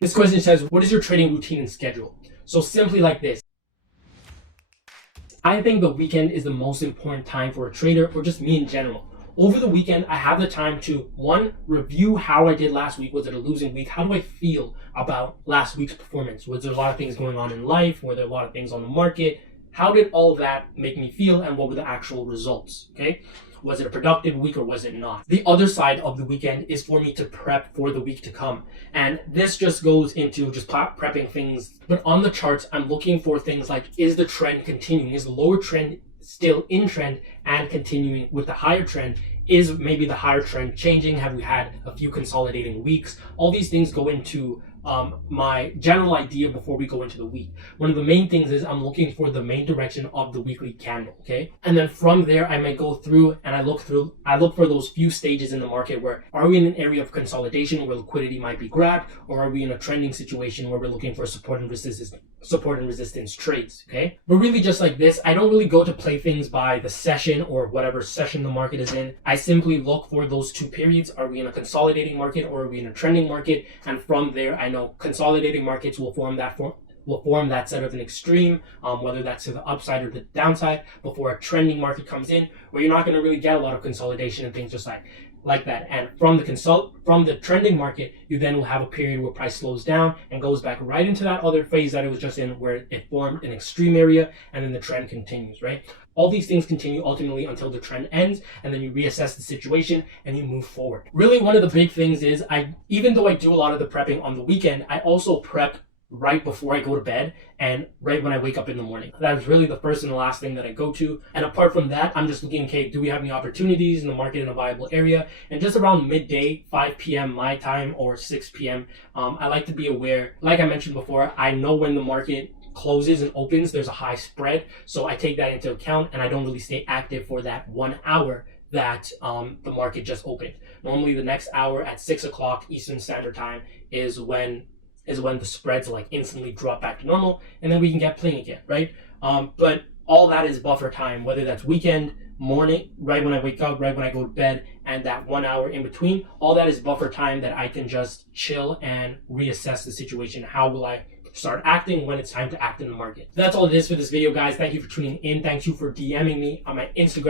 This question says, what is your trading routine and schedule? So simply like this. I think the weekend is the most important time for a trader, or just me in general. Over the weekend, I have the time to, one, review how I did last week. Was it a losing week? How do I feel about last week's performance? Was there a lot of things going on in life? Were there a lot of things on the market? How did all of that make me feel, and what were the actual results? Okay. Was it a productive week or was it not? The other side of the weekend is for me to prep for the week to come. And this just goes into just prepping things. But on the charts, I'm looking for things like, is the trend continuing? Is the lower trend still in trend and continuing with the higher trend? Is maybe the higher trend changing? Have we had a few consolidating weeks? All these things go into my general idea before we go into the week. One of the main things is I'm looking for the main direction of the weekly candle, okay? And then from there, I might go through and I look for those few stages in the market where, are we in an area of consolidation where liquidity might be grabbed, or are we in a trending situation where we're looking for support and resistance trades, okay? But really just like this, I don't really go to play things by the session or whatever session the market is in. I simply look for those two periods. Are we in a consolidating market or are we in a trending market? And from there, I know consolidating markets will form that set of an extreme, whether that's to the upside or the downside, before a trending market comes in, where you're not going to really get a lot of consolidation and things just like that. And from the trending market, you then will have a period where price slows down and goes back right into that other phase that it was just in, where it formed an extreme area, and then the trend continues, right? All these things continue ultimately until the trend ends, and then you reassess the situation and you move forward. Really, one of the big things is, even though I do a lot of the prepping on the weekend, I also prep right before I go to bed and right when I wake up in the morning. That is really the first and the last thing that I go to. And apart from that, I'm just looking, okay, do we have any opportunities in the market in a viable area? And just around midday, 5 p.m. my time or 6 p.m., I like to be aware. Like I mentioned before, I know when the market closes and opens, there's a high spread. So I take that into account, and I don't really stay active for that 1 hour that the market just opened. Normally the next hour at 6 o'clock Eastern Standard Time is when the spreads like instantly drop back to normal, and then we can get playing again, right? But all that is buffer time, whether that's weekend, morning, right when I wake up, right when I go to bed, and that 1 hour in between, all that is buffer time that I can just chill and reassess the situation. How will I start acting when it's time to act in the market? That's all it is for this video, guys. Thank you for tuning in. Thank you for DMing me on my Instagram.